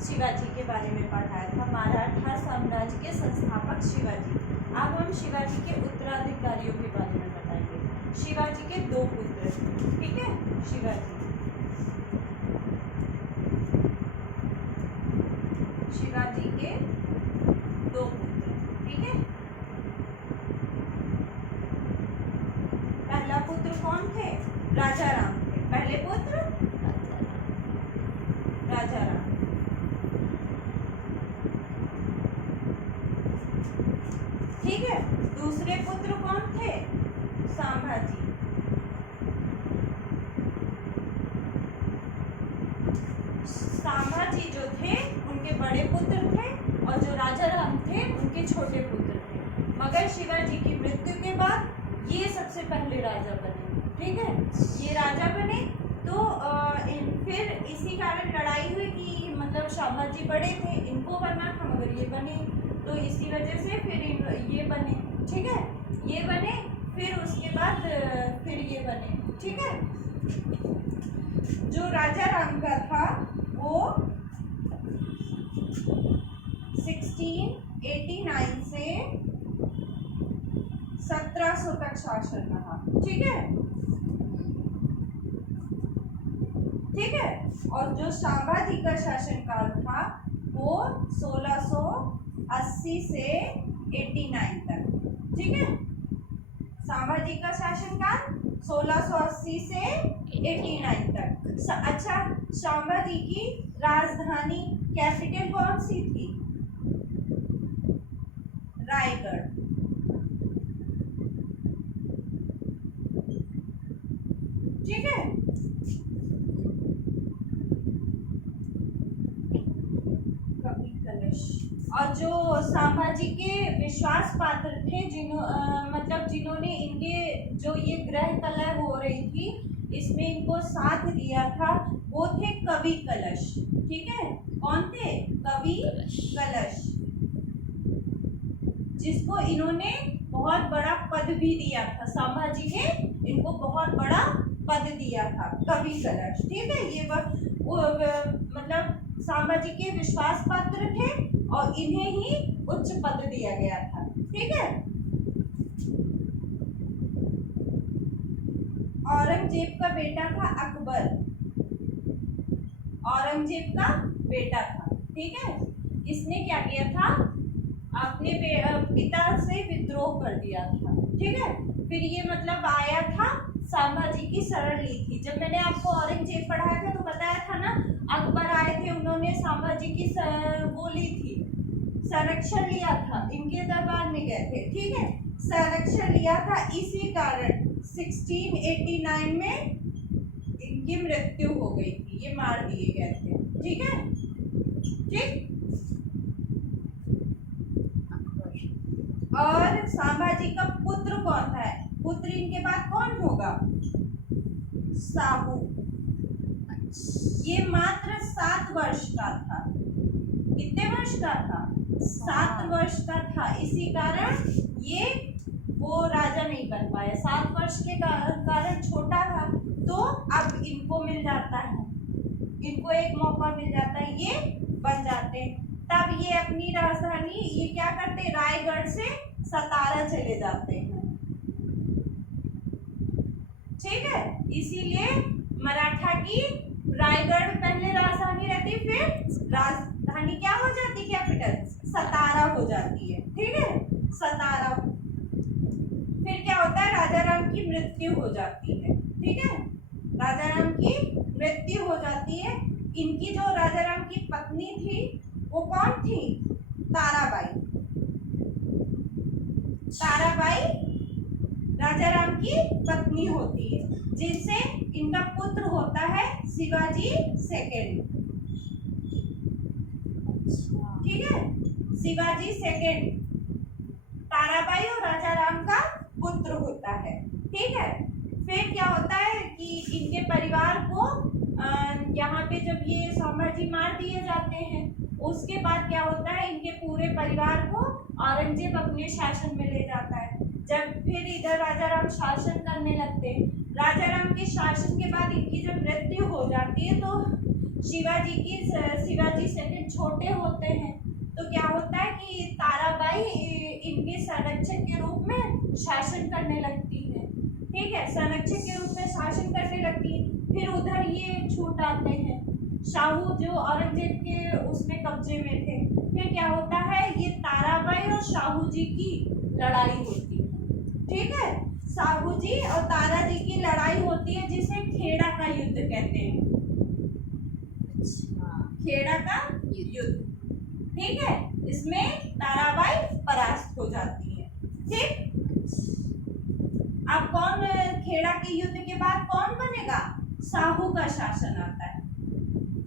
शिवाजी के बारे में पढ़ाया था। मराठा साम्राज्य के संस्थापक शिवाजी। अब हम शिवाजी के उत्तराधिकारियों के बारे में बताएंगे। शिवाजी के 2 पुत्र, ठीक है। शिवाजी के 2 पुत्र, ठीक है। पहला पुत्र कौन थे? राजा राम थे। पहले पुत्र राजा राम, ठीक है। दूसरे पुत्र कौन थे? संभाजी। संभाजी जो थे उनके बड़े पुत्र थे और जो राजा राम थे उनके छोटे पुत्र थे। मगर शिवाजी की मृत्यु के बाद ये सबसे पहले राजा बने, ठीक है। ये राजा बने तो फिर इसी कारण लड़ाई हुई कि मतलब संभाजी बड़े थे, इनको बनना था मगर ये बने, तो इसी वजह से फिर ये बने, ठीक है। ये बने फिर उसके बाद फिर ये बने, ठीक है। जो राजा राम का था वो 1689 से 1700 तक शासन रहा, ठीक है, ठीक है। और जो संभाजी का शासनकाल था वो 1680 से 89 तक, ठीक है। संभाजी का शासनकाल 1680 से 89 तक। अच्छा, संभाजी की राजधानी कैपिटल कौन सी थी? रायगढ़, ठीक है। कवि कलश। और जो संभाजी के विश्वास पात्र थे जिन्होंने इनके जो ये ग्रह कलह हो रही थी इसमें इनको साथ दिया था वो थे कवि कलश, ठीक है। कौन थे? कवि कलश, जिसको इन्होंने बहुत बड़ा पद भी दिया था। संभाजी ने इनको बहुत बड़ा पद दिया था, कवि कलश, ठीक है। ये वो मतलब संभाजी के विश्वास पात्र थे और इन्हें ही उच्च पद दिया गया था, ठीक है। औरंगजेब का बेटा था अकबर, औरंगजेब का बेटा था, ठीक है। इसने क्या किया था? अपने पिता से विद्रोह कर दिया था, ठीक है। फिर ये मतलब आया था, संभाजी की शरण ली थी। जब मैंने आपको औरंगजेब पढ़ाया था तो बताया था ना, अकबर आए थे, उन्होंने संभाजी की वो ली थी, संरक्षण लिया था, इनके दरबार में गए थे, ठीक है। संरक्षण लिया था, इसी कारण 1689 में इनकी मृत्यु हो गई थी, ये मार दिए गए थे, ठीक है, ठीक। और संभाजी का पुत्र कौन था? पुत्र इनके बाद कौन होगा? साहू। ये मात्र 7 वर्ष का था। कितने वर्ष का था? 7 वर्ष का था, इसी कारण ये वो राजा नहीं बन पाया। 7 वर्ष के कारण छोटा था, तो अब इनको मिल जाता है, इनको एक मौका मिल जाता है, ये बन जाते हैं। तब ये अपनी राजधानी ये क्या करते? रायगढ़ से सतारा चले जाते हैं, ठीक है। इसीलिए मराठा की रायगढ़ पहले राजधानी रहती, फिर राजधानी क्या हो जाती? कैपिटल सतारा हो जाती है, ठीक है, सतारा। फिर क्या होता है? राजा राम की मृत्यु हो जाती है, ठीक है। राजा राम की मृत्यु हो जाती है। इनकी जो राजा राम की पत्नी थी वो कौन थी? ताराबाई। ताराबाई राजा राम की पत्नी होती है, जिनसे इनका पुत्र होता है शिवाजी सेकंड, ठीक है। शिवाजी सेकंड ताराबाई और राजा राम का पुत्र होता है, ठीक है। फिर क्या होता है कि इनके परिवार को यहाँ पे जब ये संभाजी मार दिए जाते हैं, उसके बाद क्या होता है? इनके पूरे परिवार को औरंगजेब अपने शासन में ले जाता है। जब फिर इधर राजा राम शासन करने लगते हैं, राजा राम के शासन के बाद इनकी जब मृत्यु हो जाती है तो शिवाजी सेकंड छोटे होते हैं तो क्या होता है कि ताराबाई इनके संरक्षक के रूप में शासन करने लगती है। ठीक है, संरक्षक के रूप में शासन करने लगती है। फिर उधर ये छूट आते हैं, शाहू जो औरंगजेब के उसमें कब्जे में थे। फिर क्या होता है, ये ताराबाई और शाहू जी की लड़ाई होती है। ठीक है, शाहू जी और तारा जी की लड़ाई होती है जिसे खेड़ा का युद्ध कहते हैं। खेड़ा का युद्ध। ठीक है, इसमें ताराबाई परास्त हो जाती है। ठीक, अब कौन खेड़ा के युद्ध के बाद कौन बनेगा, शाहू का शासन आता है,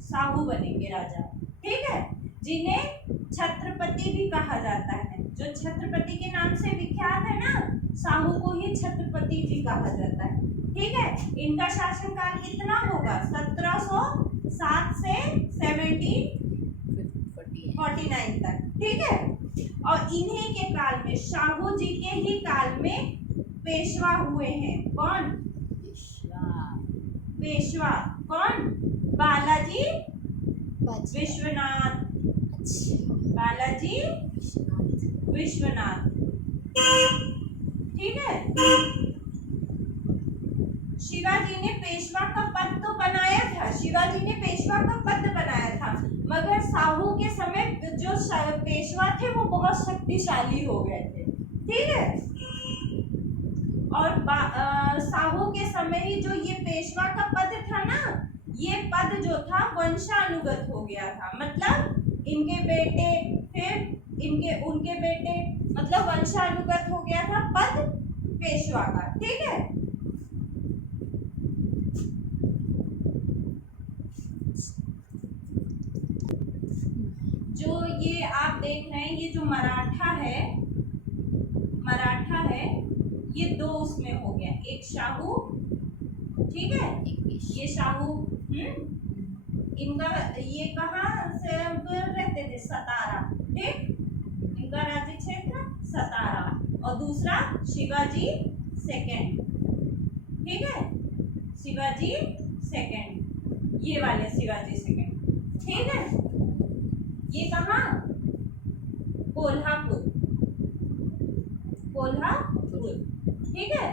शाहू बनेंगे राजा। ठीक है, जिन्हें छत्रपति भी कहा जाता है, जो छत्रपति के नाम से विख्यात है ना, शाहू को ही छत्रपति जी कहा जाता है। ठीक है, इनका शासनकाल कितना होगा, 1707 से 1749 तक। ठीक है, और इन्हीं के काल में, शाहू जी के ही काल में पेशवा हुए हैं। कौन पेशवा? कौन? बालाजी विश्वनाथ। बालाजी विश्वनाथ। ठीक है, शिवाजी ने पेशवा का पद तो बनाया था, शिवाजी ने पेशवा का पद बनाया था, मगर शाहू के समय जो पेशवा थे वो बहुत शक्तिशाली हो गए थे। ठीक है, और शाहू के समय ही जो ये पेशवा का पद था ना, ये पद जो था वंशानुगत हो गया था। मतलब इनके बेटे, फिर उनके बेटे, मतलब वंशानुगत हो गया था पद पेशवा का। ठीक है, जो ये आप देख रहे हैं, ये जो मराठा है, ये दो उसमें हो गया, एक शाहू। ठीक है, ये शाहू। इनका ये कहाँ से रहते थे, सतारा। ठीक, इनका राज्य क्षेत्र सतारा। और दूसरा शिवाजी सेकंड। ठीक है, शिवाजी सेकंड, ये वाले शिवाजी सेकंड। ठीक है, ये कहाँ, कोल्हापुर। ठीक है,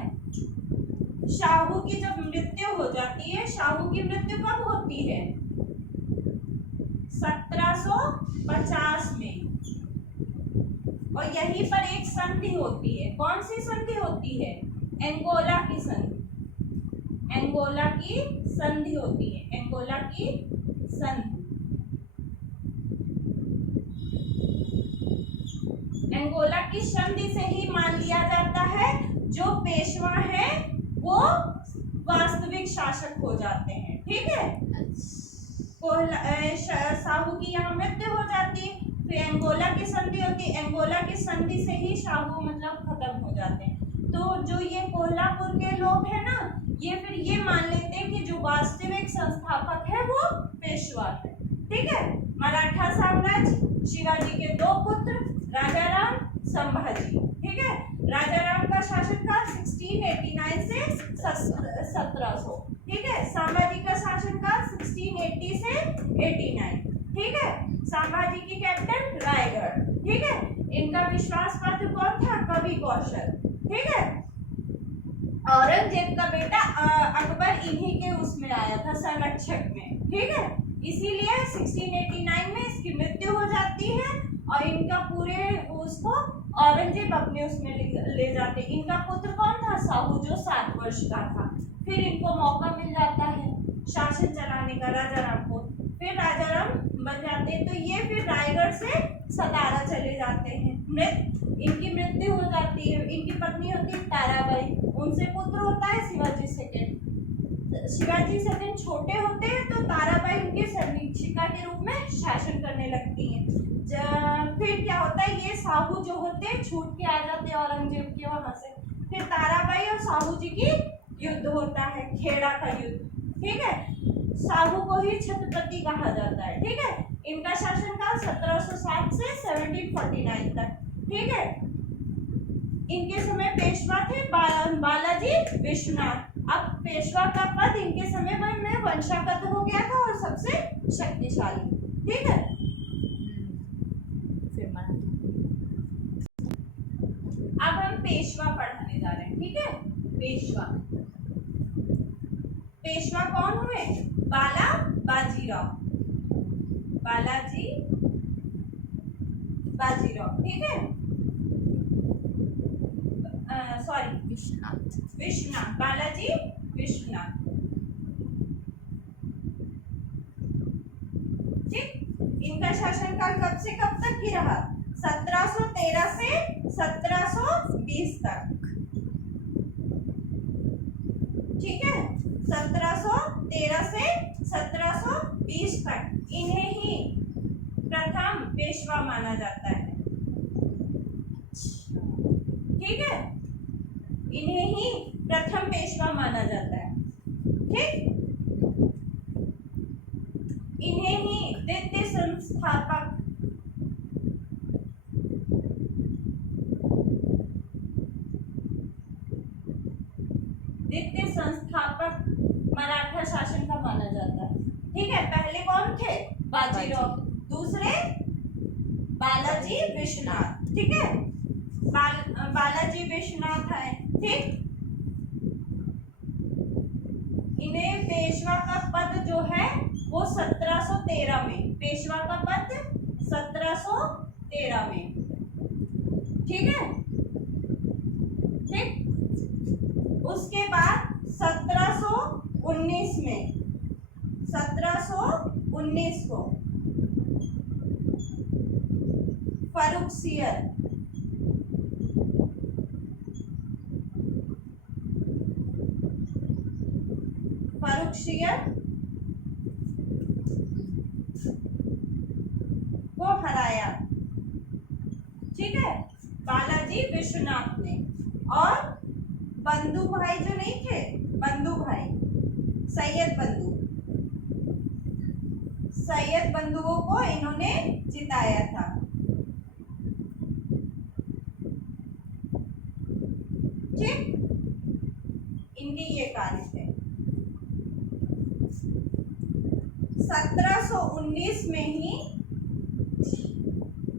शाहू की जब मृत्यु हो जाती है, शाहू की मृत्यु कब होती है, 1750 में। और यहीं पर एक संधि होती है। कौन सी संधि होती है, अंगोला की संधि। अंगोला की संधि होती है, अंगोला की संधि। अंगोला की संधि से ही मान लिया जाता है जो पेशवा है वो वास्तविक शासक हो जाते हैं। ठीक है, शाहू की यहाँ मृत्यु हो जाती है, फिर अंगोला की संधि होती है, अंगोला की संधि से ही शाहू मतलब खत्म हो जाते हैं। तो जो ये कोल्हापुर के लोग हैं ना, ये फिर ये मान लेते हैं कि जो वास्तविक संस्थापक है वो पेशवा है। ठीक है, मराठा साम्राज्य, शिवाजी के दो पुत्र राजाराम, संभाजी। ठीक है, राजाराम का शासनकाल 1689 से 1700। ठीक है, संभाजी का शासनकाल 1680 से 89। ठीक है, संभाजी की कैपिटल रायगढ़। ठीक है, इनका विश्वास पात्र कौन था, कवि कौशल। ठीक है, औरंगजेब का बेटा अकबर इन्हीं के उसमें आया था, संरक्षक में। ठीक है, इसीलिए 1689 में इसकी मृत्यु हो जाती है और इनका पूरे उसको औरंगजेब अपने उसमें ले जाते। इनका पुत्र कौन था, शाहू, जो 7 वर्ष का था। फिर इनको मौका मिल जाता है शासन चलाने का राजाराम को, फिर राजाराम बन जाते हैं। तो ये फिर रायगढ़ से सतारा चले जाते हैं। इनकी मृत्यु हो जाती है। इनकी पत्नी होती है ताराबाई, उनसे पुत्र होता है शिवाजी सेकंड। शिवाजी सेकंड छोटे होते हैं तो ताराबाई उनकी समीक्षिका के रूप में शासन करने लगती हैं। फिर क्या होता है, ये शाहू जो होते हैं छूट के आ जाते हैं औरंगजेब के वहां से। फिर ताराबाई और शाहू जी की युद्ध होता है, खेड़ा का युद्ध। ठीक है, शाहू को ही छत्रपति कहा जाता है। ठीक है, इनका शासनकाल 1707 से 1749 तक। ठीक है, इनके समय पेशवा थे बालाजी विश्वनाथ। अब पेशवा का पद इनके समय में वंशागत हो गया था और सबसे शक्तिशाली। ठीक है, फिर मराठा। अब हम पेशवा पढ़ाने जा रहे हैं। ठीक है, पेशवा। पेशवा कौन हुए? बाला बाजीराव, बालाजी बाजीराव। ठीक है, सॉरी विश्वनाथ। विश्वनाथ, बालाजी विश्वनाथ। ठीक, इनका शासनकाल कब से कब तक की रहा? 1713 से 1720 तक। ठीक है, 1713 से 1720 तक इन्हें ही प्रथम पेशवा माना जाता है। ठीक है, इन्हें ही प्रथम पेशवा माना जाता है। ठीक, इन्हें ही द्वितीय संस्थापक मराठा शासन का माना जाता है। ठीक है, पहले कौन थे? बाजीराव, दूसरे बालाजी विश्वनाथ। ठीक है, बालाजी विश्वनाथ है। ठीक, इन्हें पेशवा का पद जो है वो 1713 में, पेशवा का पद 1713 में। ठीक है, ठीक, उसके बाद 1719 में, 1719 को फर्रुखसियर, फर्रुखसियर को हराया। ठीक है, बालाजी विश्वनाथ ने। और बंधु भाई जो नहीं थे, बंधु भाई सैयद बंधु, सैयद बंधुओं को इन्होंने जिताया था। ठीक, इनके ये कार्य थे। 1719 में ही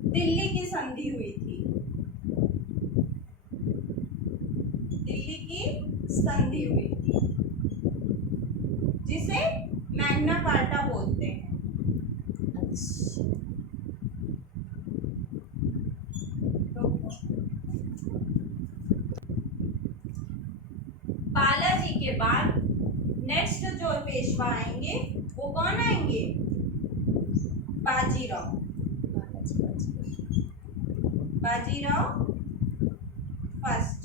दिल्ली की संधि हुई थी, दिल्ली की संधि हुई थी, जिसे मैग्ना कार्टा बोलते हैं। बालाजी के बाद नेक्स्ट जो पेशवा आएंगे वो कौन आएंगे? बाजीराव, बाजीराव फर्स्ट।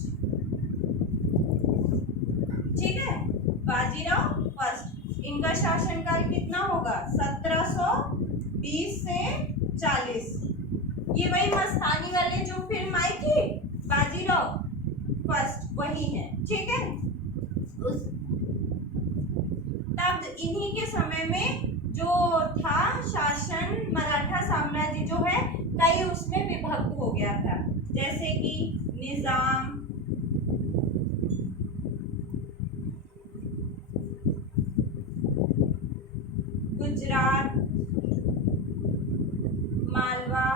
ठीक है, बाजीराव फर्स्ट। इनका शासनकाल कितना होगा? 1720 से 40। ये वही मस्तानी वाले जो फिल्म आई थी बाजीराव फर्स्ट, वही है। ठीक है, तब इन्हीं के समय में जो था शासन, मराठा साम्राज्य जो है कई उसमें विभक्त हो गया था, जैसे कि निजाम, गुजरात, मालवा,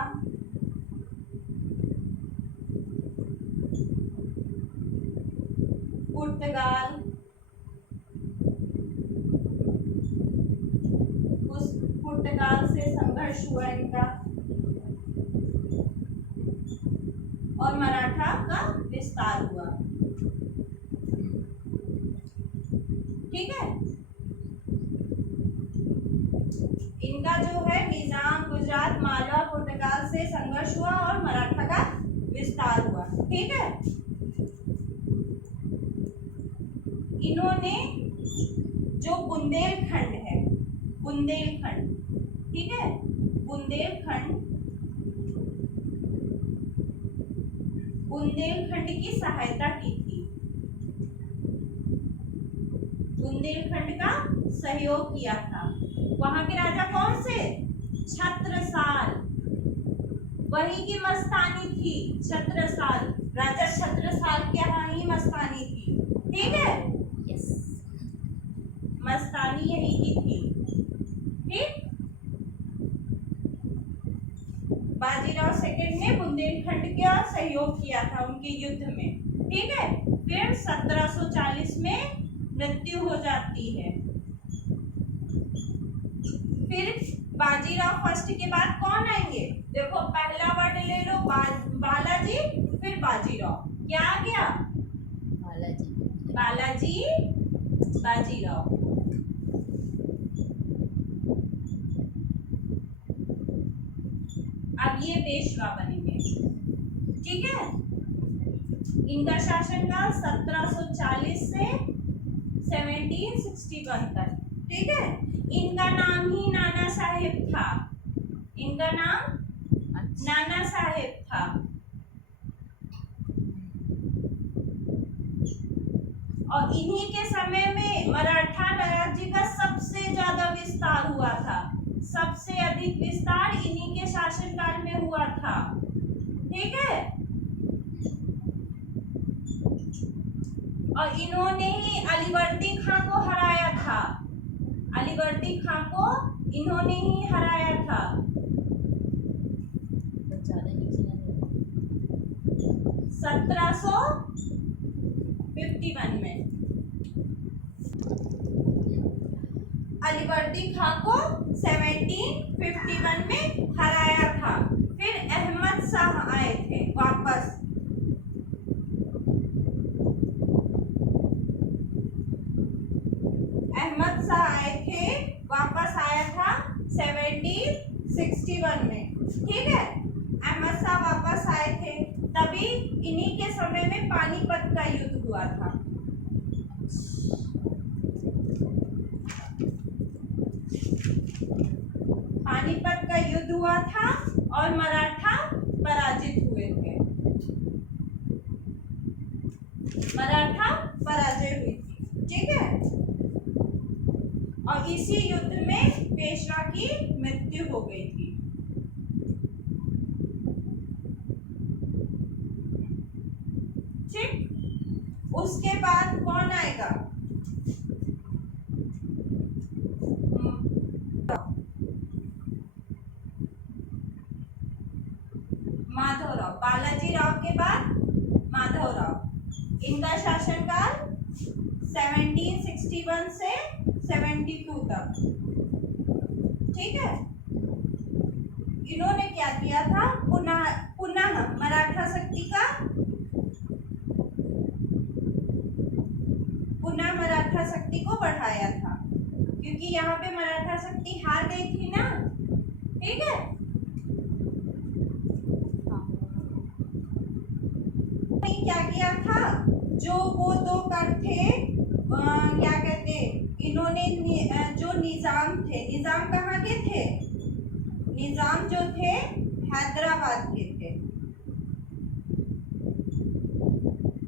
पुर्तगाल, उस पुर्तगाल से संघर्ष हुआ इनका, और मराठा का विस्तार हुआ। ठीक है, इनका जो है निजाम, गुजरात, मालवा, पुर्तगाल से संघर्ष हुआ और मराठा का विस्तार हुआ। ठीक है, इन्होंने जो बुंदेलखंड है, बुंदेलखंड, ठीक है, बुंदेलखंड, बुंदेलखंड की सहायता की थी, बुंदेलखंड का सहयोग किया था। वहां के राजा कौन से? छत्रसाल, वही की मस्तानी थी छत्रसाल, राजा छत्रसाल के यहाँ ही मस्तानी थी। ठीक है, यस। बाजीराव सेकंड ने बुंदेलखंड का सहयोग किया था उनके युद्ध में, ठीक है। फिर 1740 में मृत्यु हो जाती है। फिर बाजीराव फर्स्ट के बाद कौन आएंगे? देखो पहला वर्ड ले लो, बालाजी, फिर बाजीराव। क्या आ गया? बालाजी। बालाजी, बाजीराव। अब ये पेशवा बनेंगे, ठीक है। इनका शासनकाल 1740 से 1761 तक, ठीक है। इनका नाम ही नाना साहेब था, इनका नाम नाना साहेब था। और इन्हीं के समय में मराठा राज्य का सबसे ज्यादा विस्तार हुआ था, सबसे अधिक विस्तार इन्हीं के शासनकाल में हुआ था, ठीक है। और इन्होंने ही अलीवर्दी खां को हराया था, अलीवर्दी खां को इन्होंने ही हराया था। 1751 में अलीवर्दी खां को 1751 में हराया था। फिर अहमद शाह आए थे वापस, अहमद शाह आए थे वापस, आया था 1761 में, ठीक है। अहमद शाह वापस आए थे, तभी इन्हीं के समय में पानीपत का युद्ध हुआ था। पानीपत का युद्ध हुआ था और मराठा पराजित हुए थे, मराठा पराजय हुई थी, ठीक है। और इसी युद्ध में पेशवा की मृत्यु हो गई थी। ठीक, उसके बाद कौन आएगा? माधवराव। बालाजी राव के बाद माधवराव। इनका शासनकाल 1761 से 72 तक, ठीक है। इन्होंने क्या किया था? पुनः मराठा शक्ति का, पुनः मराठा शक्ति को बढ़ाया था, क्योंकि यहाँ पे मराठा शक्ति हार गई थी ना, ठीक है। क्या किया था? जो वो दो कर थे, क्या कहते, इन्होंने जो निजाम थे, निजाम कहाँ के थे? निजाम जो थे हैदराबाद के थे,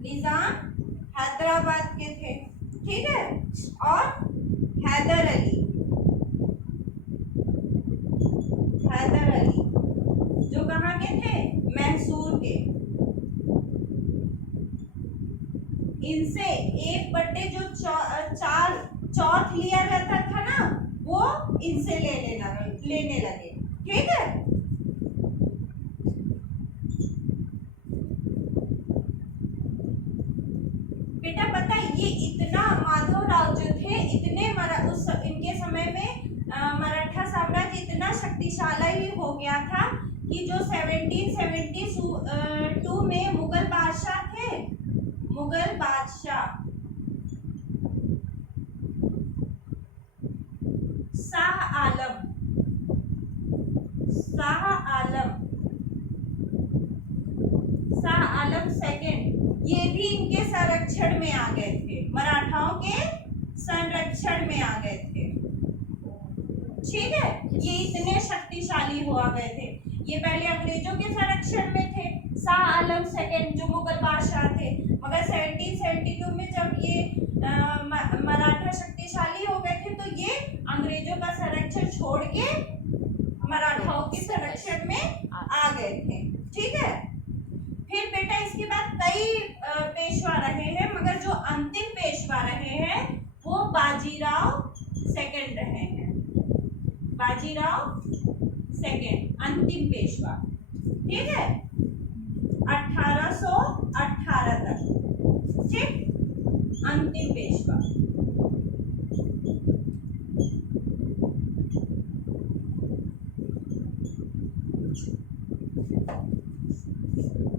निजाम हैदराबाद के थे, ठीक है। और हैदर अली, हैदर अली जो कहाँ के थे? मैसूर के। इनसे 1/4 जो चौथ लिया जाता था ना, वो इनसे लेने लगे, ठीक है। बेटा पता है, ये इतना माधवराव जो थे, इतने इनके समय में मराठा साम्राज्य इतना शक्तिशाली हो गया था कि जो 1772 में मुगल बादशाह थे, मुगल बादशाह शाह आलम, शाह आलम, शाह आलम सेकंड, ये भी इनके संरक्षण में आ गए थे, मराठाओं के संरक्षण में आ गए थे, ठीक है। ये इतने शक्तिशाली हुआ गए थे। ये पहले अंग्रेजों के संरक्षण में थे, शाह आलम सेकंड जो मुगल बादशाह थे, मगर 1772 में जब ये मराठा शक्तिशाली हो गए थे, तो ये अंग्रेजों का संरक्षण छोड़ के मराठाओं के संरक्षण में आ गए थे, ठीक है। फिर बेटा इसके बाद कई पेशवा रहे हैं, मगर जो अंतिम पेशवा रहे हैं वो बाजीराव सेकंड रहे हैं, बाजीराव सेकंड अंतिम पेशवा, ठीक है, 1818 तक। ठीक, अंतिम पेशवा।